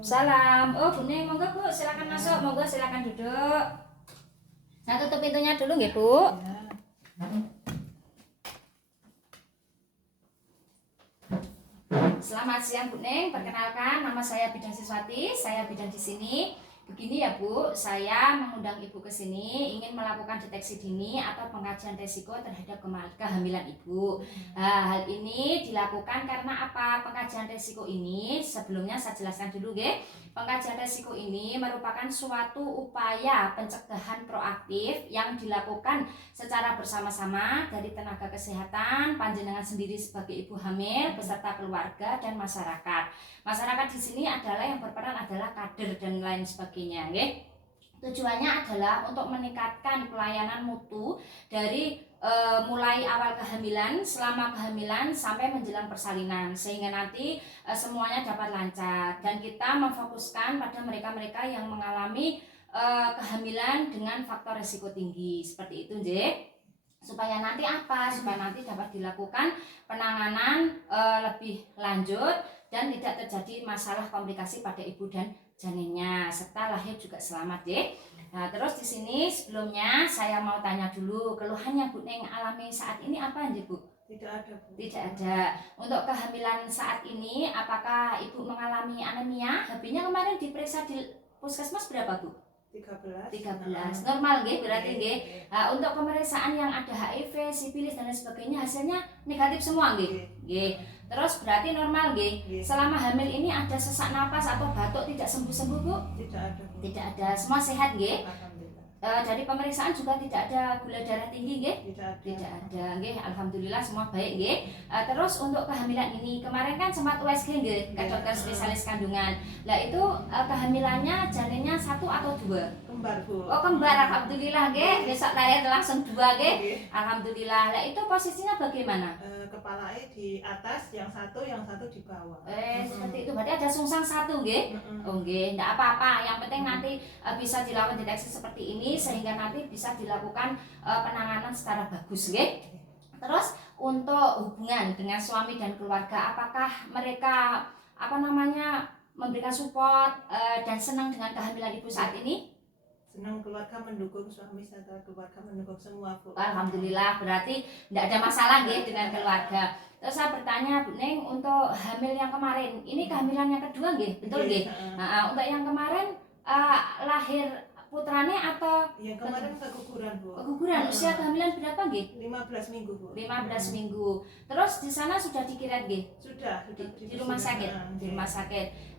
Salam. Oh, Bu Ning, monggo Bu, silakan masuk. Monggo silakan duduk. Nah, tutup pintunya dulu nggih, Bu. Selamat siang Bu Ning, perkenalkan nama saya Bidan Siswati, saya bidan di sini. Begini ya Bu, saya mengundang Ibu ke sini ingin melakukan deteksi dini atau pengkajian resiko terhadap kehamilan Ibu. Hal ini dilakukan karena apa? Pengkajian resiko ini sebelumnya saya jelaskan dulu nggih. Pengkajian resiko ini merupakan suatu upaya pencegahan proaktif yang dilakukan secara bersama-sama dari tenaga kesehatan, panjenengan sendiri sebagai ibu hamil, beserta keluarga dan masyarakat. Masyarakat di sini adalah yang berperan adalah kader dan lain sebagainya, nggih. Tujuannya adalah untuk meningkatkan pelayanan mutu dari mulai awal kehamilan, selama kehamilan sampai menjelang persalinan, sehingga nanti semuanya dapat lancar dan kita memfokuskan pada mereka-mereka yang mengalami kehamilan dengan faktor risiko tinggi seperti itu, nggih. Supaya nanti apa? Supaya nanti dapat dilakukan penanganan lebih lanjut dan tidak terjadi masalah komplikasi pada ibu dan janinnya serta lahir juga selamat, ya. Nah, terus di sini sebelumnya saya mau tanya dulu keluhan yang Bu Ning alami saat ini apa aja, Bu? Tidak ada, Bu. Tidak ada. Untuk kehamilan saat ini apakah Ibu mengalami anemia? HB-nya kemarin diperiksa di puskesmas berapa, Bu? 13. Normal nggih berarti nggih. Nah, untuk pemeriksaan yang ada HIV, sifilis dan lain sebagainya hasilnya negatif semua nggih. Nggih. Terus berarti normal nggih. Selama hamil ini ada sesak napas atau batuk tidak sembuh-sembuh, Bu? Tidak ada, Bu. Tidak ada. Semua sehat nggih. Alhamdulillah. Dari pemeriksaan juga tidak ada gula darah tinggi nggih? Tidak ada. Tidak ada nggih. Alhamdulillah semua baik nggih. Terus untuk kehamilan ini kemarin kan sempat USG nggih ke dokter spesialis kandungan. Lah itu kehamilannya janinnya 1 atau 2? Kembar, Bu. Oh, kembar. Alhamdulillah nggih. Besok lahir langsung 2 nggih. Alhamdulillah. Lah itu posisinya bagaimana? Kepalanya di atas, yang satu di bawah. Seperti itu. Berarti ada sungsang 1 nggih. Oh nggih, enggak apa-apa. Yang penting nanti bisa dilakukan deteksi seperti ini sehingga nanti bisa dilakukan penanganan secara bagus nggih. Terus untuk hubungan dengan suami dan keluarga, apakah mereka memberikan support dan senang dengan kehamilan Ibu saat ini? Senang, keluarga mendukung, suami serta keluarga mendukung semua, Bu. Alhamdulillah, berarti tidak ada masalah nggih dengan keluarga. Terus saya bertanya Bu Ning, untuk hamil yang kemarin, ini kehamilan yang kedua nggih, betul nggih? Untuk yang kemarin lahir putrane atau yang kemarin keguguran, Bu. Keguguran. Usia kehamilan berapa nggih? 15 minggu, Bu. 15 minggu. Terus di sana sudah dikirim nggih? Sudah Di rumah sakit. Di rumah sakit.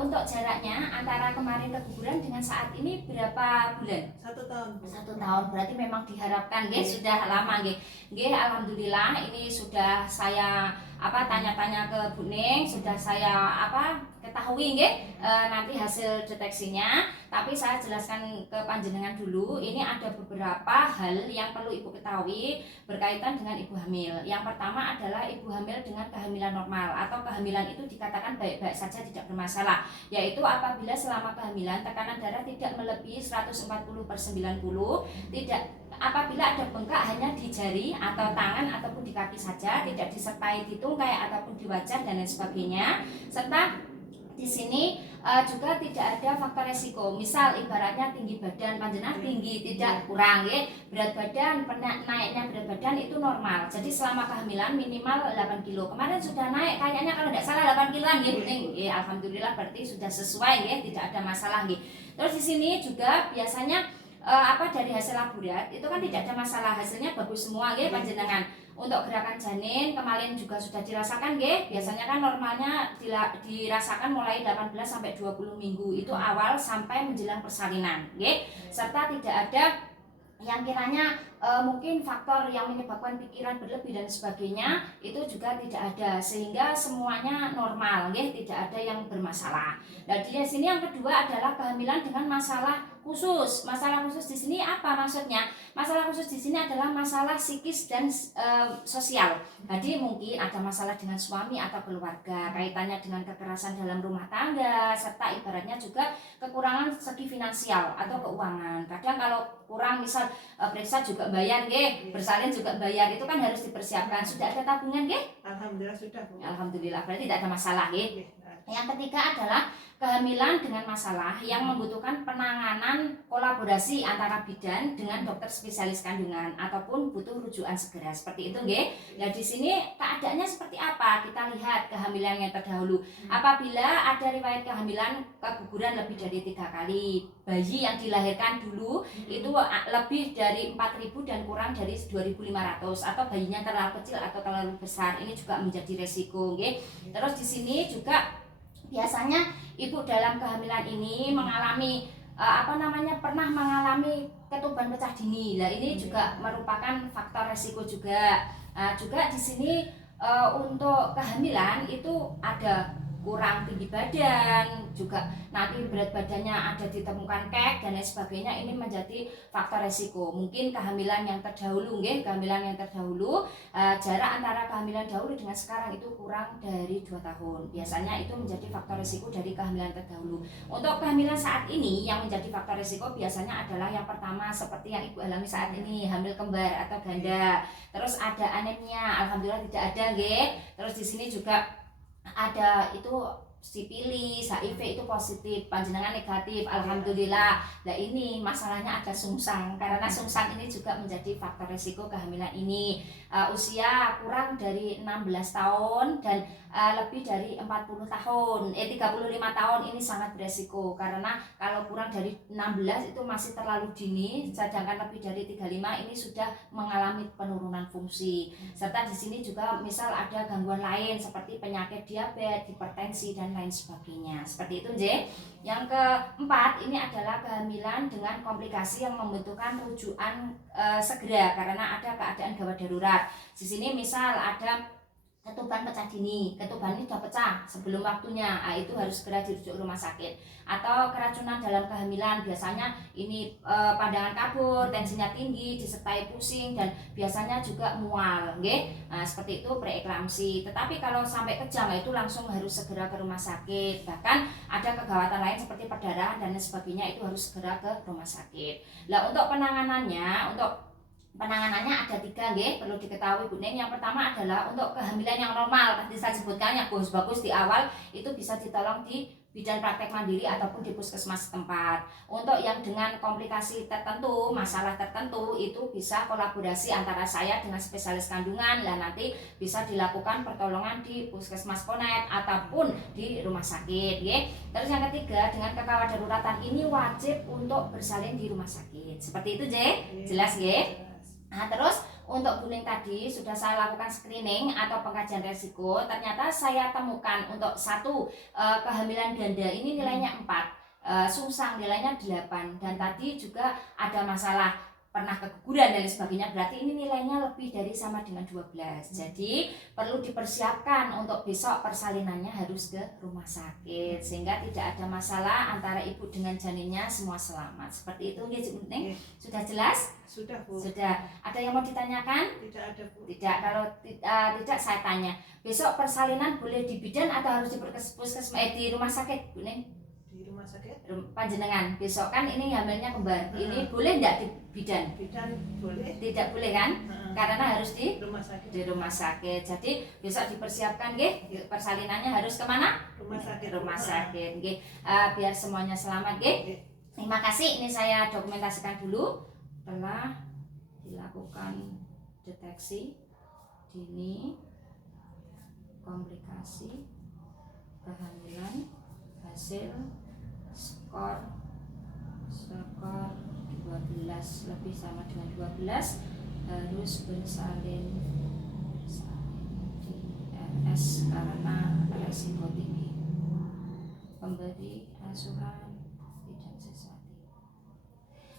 Untuk jaraknya antara kemarin keguguran dengan saat ini berapa bulan? 1 tahun, Bu. 1 tahun. Berarti memang diharapkan nggih sudah lama nggih. Nggih, alhamdulillah ini sudah saya tanya-tanya ke Bu Ning, sudah saya ketahui nggih nanti hasil deteksinya. Tapi saya jelaskan ke panjenengan dulu, ini ada beberapa hal yang perlu Ibu ketahui berkaitan dengan ibu hamil. Yang pertama adalah ibu hamil dengan kehamilan normal atau kehamilan itu dikatakan baik-baik saja tidak bermasalah, yaitu apabila selama kehamilan tekanan darah tidak melebihi 140/90, apabila ada bengkak hanya di jari atau tangan ataupun di kaki saja, tidak disertai di tungkai ataupun di wajah dan lain sebagainya, serta di sini juga tidak ada faktor resiko. Misal ibaratnya tinggi badan panjenengan tinggi tidak kurang ya. Berat badan naiknya berat badan itu normal. Jadi selama kehamilan minimal 8 kilo. Kemarin sudah naik kayaknya kalau tidak salah 8 kiloan nggih, alhamdulillah berarti sudah sesuai ya, tidak ada masalah nggih. Terus di sini juga biasanya dari hasil laborat itu kan tidak ada masalah, hasilnya bagus semua nggih panjenengan. Untuk gerakan janin kemarin juga sudah dirasakan nggih. Biasanya kan normalnya dirasakan mulai 18 sampai 20 minggu itu awal sampai menjelang persalinan nggih. Serta tidak ada yang kiranya mungkin faktor yang menyebabkan pikiran berlebih dan sebagainya itu juga tidak ada, sehingga semuanya normal nggih, tidak ada yang bermasalah. Nah, di sini yang kedua adalah kehamilan dengan masalah khusus. Masalah khusus di sini apa maksudnya? Masalah khusus di sini adalah masalah psikis dan sosial. Jadi mungkin ada masalah dengan suami atau keluarga, kaitannya dengan kekerasan dalam rumah tangga, serta ibaratnya juga kekurangan segi finansial atau keuangan. Kadang kalau kurang misal periksa juga bayar nggih, bersalin juga bayar, itu kan harus dipersiapkan. Sudah ada tabungan nggih? Alhamdulillah sudah, Bu. Alhamdulillah, berarti tidak ada masalah nggih. Yang ketiga adalah kehamilan dengan masalah yang membutuhkan penanganan kolaborasi antara bidan dengan dokter spesialis kandungan ataupun butuh rujukan segera seperti itu nggih. Nah di sini keadaannya seperti apa? Kita lihat kehamilan yang terdahulu. Apabila ada riwayat kehamilan keguguran lebih dari 3 kali, bayi yang dilahirkan dulu itu lebih dari 4.000 dan kurang dari 2.500, atau bayinya terlalu kecil atau terlalu besar, ini juga menjadi resiko nggih. Terus di sini juga biasanya ibu dalam kehamilan ini mengalami pernah mengalami ketuban pecah dini. Nah, ini juga merupakan faktor resiko juga. Juga di sini untuk kehamilan itu ada kurang tinggi badan, juga nanti berat badannya ada ditemukan kek dan lain sebagainya, ini menjadi faktor resiko. Mungkin kehamilan yang terdahulu nggih, kehamilan yang terdahulu jarak antara kehamilan dahulu dengan sekarang itu kurang dari 2 tahun. Biasanya itu menjadi faktor resiko dari kehamilan terdahulu. Untuk kehamilan saat ini yang menjadi faktor resiko biasanya adalah yang pertama seperti yang ibu alami saat ini, hamil kembar atau ganda. Terus ada anemia, alhamdulillah tidak ada nggih. Terus di sini juga ada itu sipilis, HIV itu positif, panjenengan negatif, alhamdulillah. Nah ini masalahnya ada sungsang, karena sungsang ini juga menjadi faktor resiko kehamilan ini. Usia kurang dari 16 tahun dan lebih dari 40 tahun, 35 tahun ini sangat beresiko, karena kalau kurang dari 16 itu masih terlalu dini, sedangkan lebih dari 35 ini sudah mengalami penurunan fungsi. Serta di sini juga misal ada gangguan lain seperti penyakit diabetes, hipertensi dan lain sebagainya. Seperti itu, J. Yang keempat ini adalah kehamilan dengan komplikasi yang membutuhkan rujukan segera karena ada keadaan gawat darurat. Di sini misal ada ketuban pecah dini, ketuban ini sudah pecah sebelum waktunya, itu harus segera dirujuk ke rumah sakit. Atau keracunan dalam kehamilan, biasanya ini pandangan kabur, tensinya tinggi, disertai pusing dan biasanya juga mual, nggih. Nah, seperti itu preeklamsi. Tetapi kalau sampai kejang itu langsung harus segera ke rumah sakit. Bahkan ada kegawatan lain seperti perdarahan dan lain sebagainya, itu harus segera ke rumah sakit. Nah, untuk penanganannya ada 3 nggih, perlu diketahui Bu Ning. Yang pertama adalah untuk kehamilan yang normal, tadi saya sebutkan yang bagus-bagus di awal itu bisa ditolong di bidan praktek mandiri ataupun di puskesmas setempat. Untuk yang dengan komplikasi tertentu, masalah tertentu, itu bisa kolaborasi antara saya dengan spesialis kandungan, dan nanti bisa dilakukan pertolongan di puskesmas Konet ataupun di rumah sakit nggih. Terus yang ketiga, dengan kedaruratan ini wajib untuk bersalin di rumah sakit. Seperti itu, J. Jelas nggih? Nah, terus untuk Bu Ning tadi sudah saya lakukan screening atau pengkajian resiko. Ternyata saya temukan untuk satu kehamilan ganda ini nilainya 4, sungsang nilainya 8, dan tadi juga ada masalah pernah keguguran dan lain sebagainya, berarti ini nilainya lebih dari sama dengan 12. Jadi perlu dipersiapkan untuk besok persalinannya harus ke rumah sakit sehingga tidak ada masalah antara ibu dengan janinnya, semua selamat. Seperti itu nggih, Bu Ning. Sudah jelas? Sudah, Bu. Sudah. Ada yang mau ditanyakan? Tidak ada, Bu. Tidak. Kalau tidak saya tanya, besok persalinan boleh di bidan atau harus di puskesmas di rumah sakit, Bu Ning? Di rumah sakit. Panjenengan besok kan ini hamilnya kembar, ini boleh tidak di bidan? Bidan boleh. Tidak boleh kan? Karena harus di rumah sakit. Di rumah sakit. Jadi besok dipersiapkan nggih, persalinannya harus kemana? Rumah sakit. Rumah sakit nggih. Biar semuanya selamat nggih. Terima kasih. Ini saya dokumentasikan dulu. Telah dilakukan deteksi dini komplikasi kehamilan, hasil skor 12 lebih sama dengan 12, harus bersalin di RS karena resiko tinggi. Pemberi asuhan bidan seswati.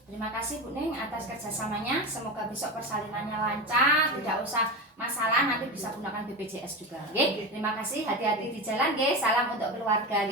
Terima kasih Bu Ning atas kerjasamanya. Semoga besok persalinannya lancar, tidak usah masalah, nanti bisa gunakan BPJS juga. Terima kasih, hati-hati di jalan. Salam untuk keluarga.